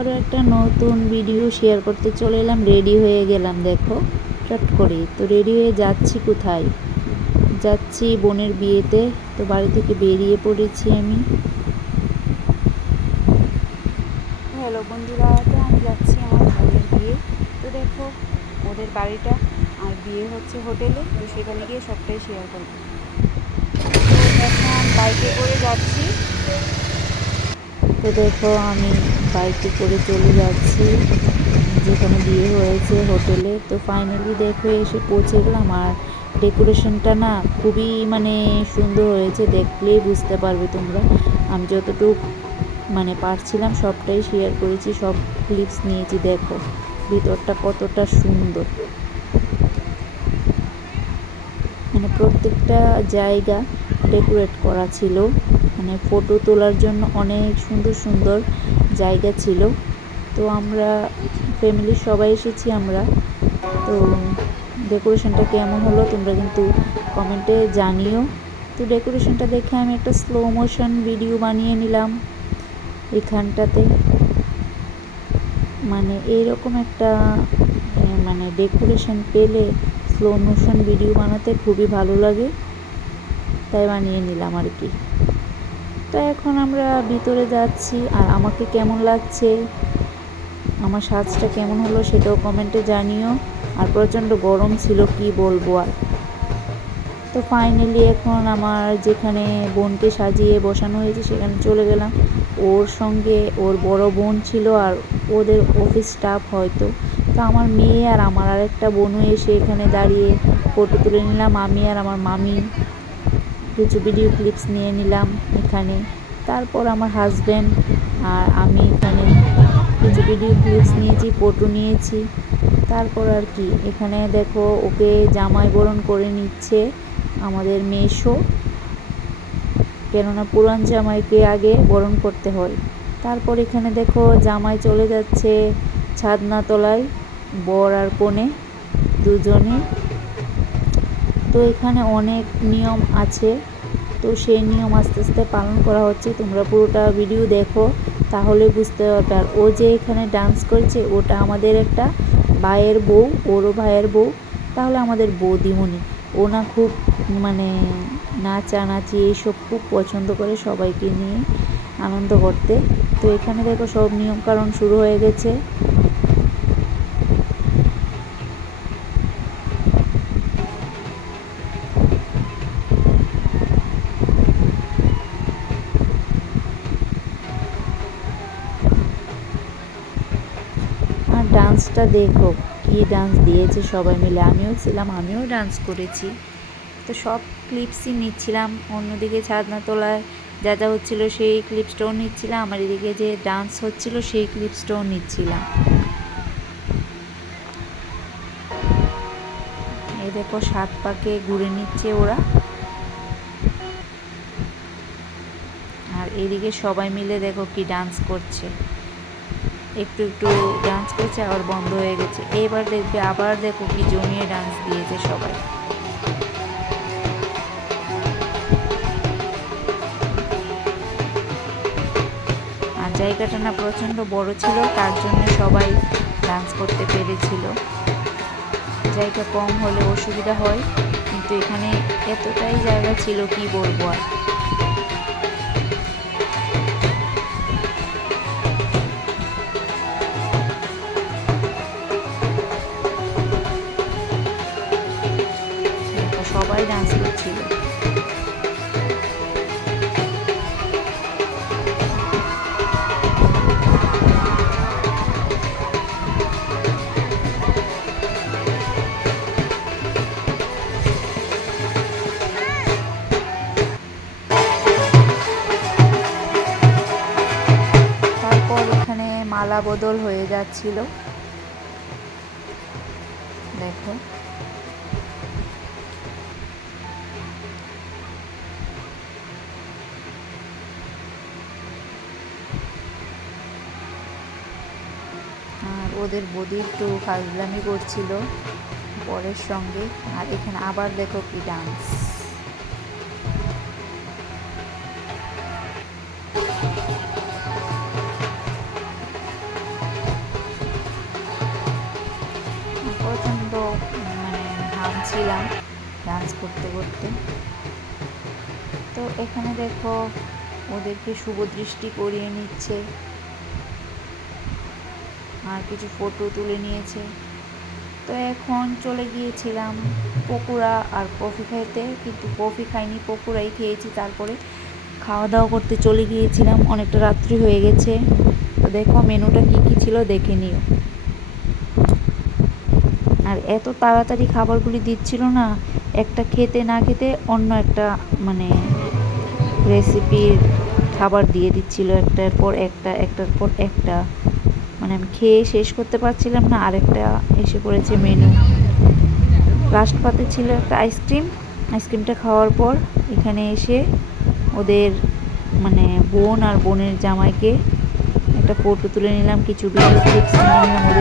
আরও একটা নতুন ভিডিও শেয়ার করতে চলে এলাম। রেডি হয়ে গেলাম, দেখো চট করে। তো রেডি হয়ে যাচ্ছি কোথায়? যাচ্ছি বোনের বিয়েতে। তো বাড়ি থেকে বেরিয়ে পড়েছি আমি। হ্যালো বন্ধুরা, তো আমি যাচ্ছি আমার বোনের বিয়ে। তো দেখো ওদের বাড়িটা, আর বিয়ে হচ্ছে হোটেলে। তো সেখানে গিয়ে সবটাই শেয়ার করবো। তো এখন বাইকে করে যাচ্ছি। তো দেখো আমি বাইকে করে চলে যাচ্ছি যেখানে বিয়ে হয়েছে, হোটেলে। তো ফাইনালি দেখো এসে পৌঁছে গেলাম। আর ডেকোরেশনটা না খুবই সুন্দর হয়েছে, দেখলেই বুঝতে পারবে তোমরা। আমি যতটুকু পারছিলাম সবটাই শেয়ার করেছি, সব ক্লিপস নিয়েছি। দেখো ভিতরটা কতটা সুন্দর, প্রত্যেকটা জায়গা ডেকোরেট করা ছিল। ফটো তোলার জন্য অনেক সুন্দর সুন্দর জায়গা ছিল। তো আমরা ফ্যামিলির সবাই এসেছি আমরা। তো ডেকোরেশনটা কেমন হলো তোমরা কিন্তু কমেন্টে জানিও। তো ডেকোরেশনটা দেখে আমি একটা স্লো মোশন ভিডিও বানিয়ে নিলাম এখানটাতে। এইরকম একটা ডেকোরেশন পেলে স্লো মোশন ভিডিও বানাতে খুবই ভালো লাগে, তাই বানিয়ে নিলাম আর কি। তো এখন আমরা ভিতরে যাচ্ছি। আর আমাকে কেমন লাগছে, আমার সাজটা কেমন হলো সেটাও কমেন্টে জানিও। আর প্রচণ্ড গরম ছিল, কি বলবো আর। তো ফাইনালি এখন আমার যেখানে বোনকে সাজিয়ে বসানো হয়েছে সেখানে চলে গেলাম। ওর সঙ্গে ওর বড় বোন ছিল আর ওদের অফিস স্টাফ হয়তো। তো আমার মেয়ে আর আমার আরেকটা বোনও এসে এখানে দাঁড়িয়ে ফটো তুলে নিলাম। আমি আর আমার মামি কিছু ভিডিও ক্লিপস নিয়ে নিলাম এখানে। তারপর আমার হাজব্যান্ড আর আমি এখানে কিছু ভিডিও ক্লিপস নিয়েছি, ফটো নিয়েছি। তারপর আর কি, এখানে দেখো ওকে জামাই বরণ করে নিচ্ছে আমাদের মেশো, কেননা পুরান জামাইকে আগে বরণ করতে হয়। তারপর এখানে দেখো জামাই চলে যাচ্ছে ছাদনাতলায়, বর আর কনে দুজনে। তো এখানে অনেক নিয়ম আছে, তো সেই নিয়ম আস্তে আস্তে পালন করা হচ্ছে। তোমরা পুরোটা ভিডিও দেখো, তাহলে বুঝতে পারবে। আর ও যে এখানে ডান্স করছে ওটা আমাদের একটা ভাইয়ের বউ, ওরও ভাইয়ের বউ, তাহলে আমাদের বৌদিমণি। ও না খুব নাচানাচি এইসব খুব পছন্দ করে, সবাইকে নিয়ে আনন্দ করতে। তো এখানে দেখো সব নিয়মকানুন শুরু হয়ে গেছে। আর ডান্সটা দেখো কি ডান্স দিয়েছে সবাই মিলে, আমিও ছিলাম, আমিও ডান্স করেছি। তো সব ক্লিপসই নিচ্ছিলাম। অন্যদিকে ছাদনাতলায় যা যা হচ্ছিলো সেই ক্লিপসটাও নিচ্ছিলাম, আমার এদিকে যে ডান্স হচ্ছিল সেই ক্লিপসটাও নিচ্ছিলাম। এই দেখো 7 পাকে ঘুরে নিচ্ছে ওরা। আর এদিকে সবাই মিলে দেখো কি ডান্স করছে, একটু একটু ডান্স করছে আবার বন্ধ হয়ে গেছে। এবার দেখবে আবার দেখো কি জমিয়ে ডান্স দিয়েছে সবাই। আর জায়গাটা না প্রচণ্ড বড় ছিল, তার জন্য সবাই ডান্স করতে পেরেছিল। জায়গা কম হলে অসুবিধা হয়, কিন্তু এখানে এতটাই জায়গা ছিল কি বলবো আর। সবাই ডান্স করছিল। তারপর এখানে মালা বদল হয়ে যাচ্ছিল, দেখো। আর ওদের বৌদি একটু ফাজলামি করছিল বরের সঙ্গে। আর এখানে আবার দেখো কি ডান্স। করছিলাম ডান্স করতে করতে। তো এখানে দেখো ওদেরকে শুভ দৃষ্টি করিয়ে নিচ্ছে আর কিছু ফটো তুলে নিয়েছে। তো এখন চলে গিয়েছিলাম পকোড়া আর কফি খাইতে, কিন্তু কফি খাইনি, পকোড়াই খেয়েছি। তারপরে খাওয়া দাওয়া করতে চলে গিয়েছিলাম, অনেকটা রাত্রি হয়ে গেছে। তো দেখো মেনুটা কি কি ছিল দেখে নিও। আর এত তাড়াতাড়ি খাবারগুলি দিচ্ছিল না, একটা খেতে না খেতে অন্য একটা মানে রেসিপির খাবার দিয়ে দিচ্ছিল, একটার পর একটা, একটার পর একটা। মানে আমি খেয়ে শেষ করতে পারছিলাম না, আরেকটা এসে পড়েছে মেনু। লাস্ট পাতে ছিল একটা আইসক্রিম। আইসক্রিমটা খাওয়ার পর এখানে এসে ওদের মানে বোন আর বোনের জামাইকে একটা ফটো তুলে নিলাম, কিছু ভিডিও ক্লিপস নিয়ে নিলাম ওদের